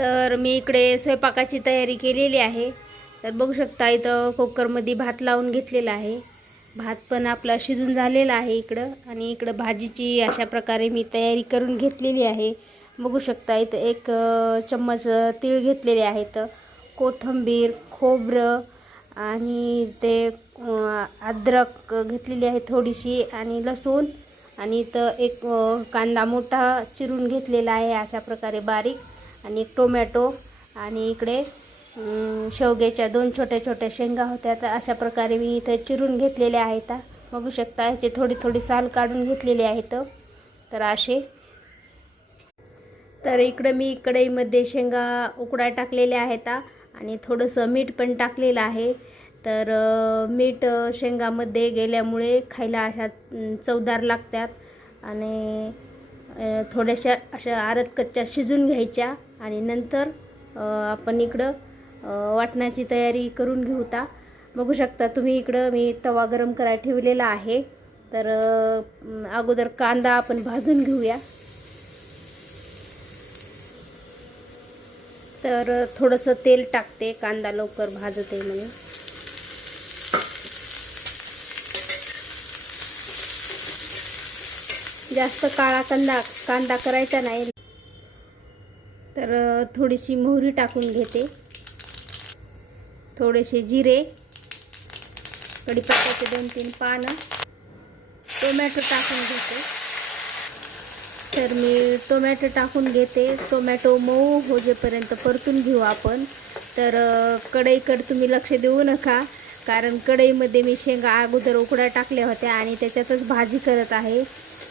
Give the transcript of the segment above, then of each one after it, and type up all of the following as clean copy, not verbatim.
तर मी इकडे स्वयंपाकाची तयारी केलेली आहे। तर बघू शकता इथं कुकरमध्ये भात लावून घेतलेला आहे। भात पण आपला शिजून झालेला आहे इकडं, आणि इकडं भाजीची अशा प्रकारे मी तयारी करून घेतलेली आहे। बघू शकता इथं एक चम्मच तीळ घेतलेले आहेत, कोथिंबीर, खोबरं आणि ते अद्रक घेतलेली आहे थोडीशी, आणि लसूण, आणि इथं एक कांदा मोठा चिरून घेतलेला आहे अशा प्रकारे बारीक, आणि एक टोमॅटो, आणि इकडे शेवग्याच्या 2 छोट्या छोट्या शेंगा होत्या, तर अशा प्रकारे मी इथे चिरून घेतलेल्या आहेत। बघू शकता ह्याचे थोडी थोडी साल काढून घेतलेले आहेत। तर असे तर इकडे मी कढईमध्ये शेंगा उकडाय टाकलेल्या आहेत, आणि थोडंसं मीठ पण टाकलेलं आहे। तर मीठ शेंगामध्ये गेल्यामुळे खायला अशा चवदार लागतात, आणि थोड्याशा अशा आरत कच्च्या शिजून घ्यायच्या, आणि नंतर आपण इकडं वाटणाची तयारी करून घेऊता। बघू शकता तुम्ही इकडं मी तवा गरम करायला ठेवलेला आहे। तर अगोदर कांदा आपण भाजून घेऊया। तर थोडंसं तेल टाकते, कांदा लवकर भाजते म्हणून। जास्त काळा कांदा करायचा नाही। तर थोडीशी मोहरी टाकून घेते, थोडेसे जिरे, कढीपत्त्याचे 2-3 पानं, टोमॅटो टाकून घेते। तर मी टोमॅटो टाकून घेते। टोमॅटो मऊ होजेपर्यंत परतून घेऊ आपण। तर कढईकडे तुम्ही लक्ष देऊ नका, कारण कढईमध्ये मी शेंगा अगोदर उकड्या टाकल्या होत्या आणि त्याच्यातच भाजी करत आहे।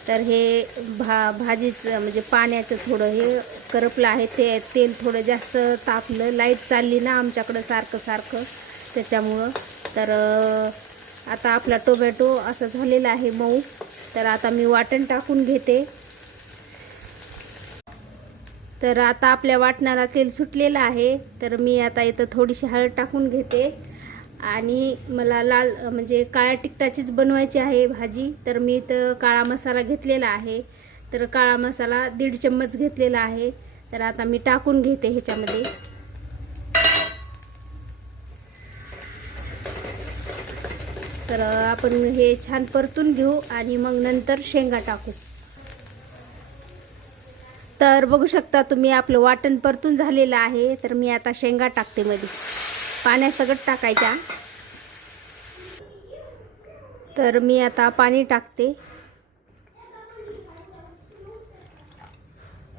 तर हे भाजीचं म्हणजे पाण्याचं थोडं हे करपलं आहे, ते तेल थोडं जास्त तापलं, लाईट चालली ना आमच्याकडं सारखं त्याच्यामुळं। तर आता आपला टोमॅटो असं झालेला आहे मऊ। तर आता मी वाटण टाकून घेते। तर आता आपल्या वाटणाला तेल सुटलेलं आहे। तर मी आता इथं थोडीशी हळद टाकून घेते, आणि मला लाल म्हणजे काळ्या तिखटाचीच बनवायची आहे भाजी। तर मी इथं काळा मसाला घेतलेला आहे। तर काळा मसाला 1.5 चम्मच घेतलेला आहे। तर आता मी टाकून घेते ह्याच्यामध्ये। तर आपण हे छान परतून घेऊ, आणि मग नंतर शेंगा टाकू। तर बघू शकता तुम्ही आपलं वाटण परतून झालेलं आहे। तर मी आता शेंगा टाकते मध्ये, पाण्यासकट टाकायच्या। तर मी आता पाणी टाकते।